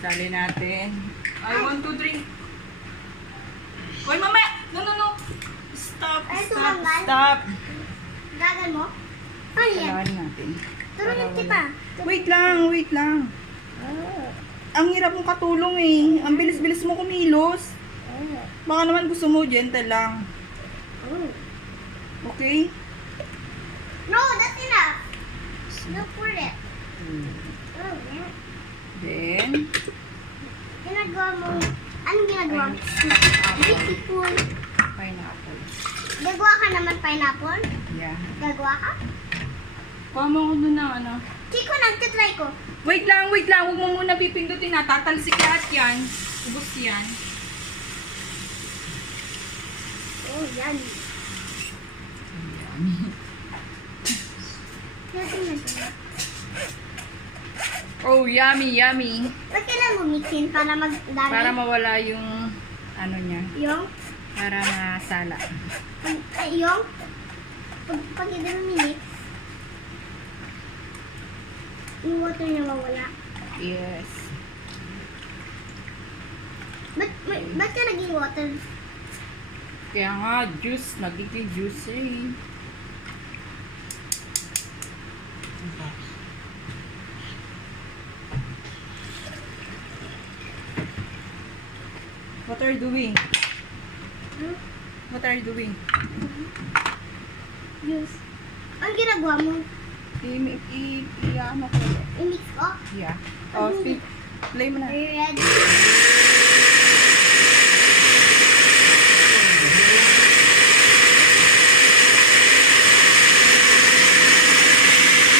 Sali natin. I want to drink. Hoy, mamaya! No. Stop. Stop. Gagan mo? Ano yan? Kailangan natin. Turunit kita. Wait lang. Ang hirap mong katulong eh. Ang bilis-bilis mo kumilos. Baka naman gusto mo, gentle lang. Okay? No, that's enough. No, pour it. Oh, yeah. Then, Ginagawa mo. Anong ginagawa mo? Beautiful. pineapple. Gagawa ka naman pineapple? Yeah. Gagawa ka? Kuha mo ko dun ng ano. Chico, nagtitry ko. Wait lang. Huwag mo muna pipindutin na. Tatalsik lahat yan. Ubus yan. Oh, yan. Oh, yummy. Ba't kailangan mo mixin para magdami? Para mawala yung ano niya. Yung? Para masala. Yung? Pag hindi mo minix, yung water niya mawala. Yes. Ba't ka naging water? Kaya nga, juice. Nagiging juice eh. What are you doing? Hmm? What are you doing? Juice. Ang ginagawa mo? I-ano ko. I-mix ko? Yeah. Oh, play mo na. Are you ready?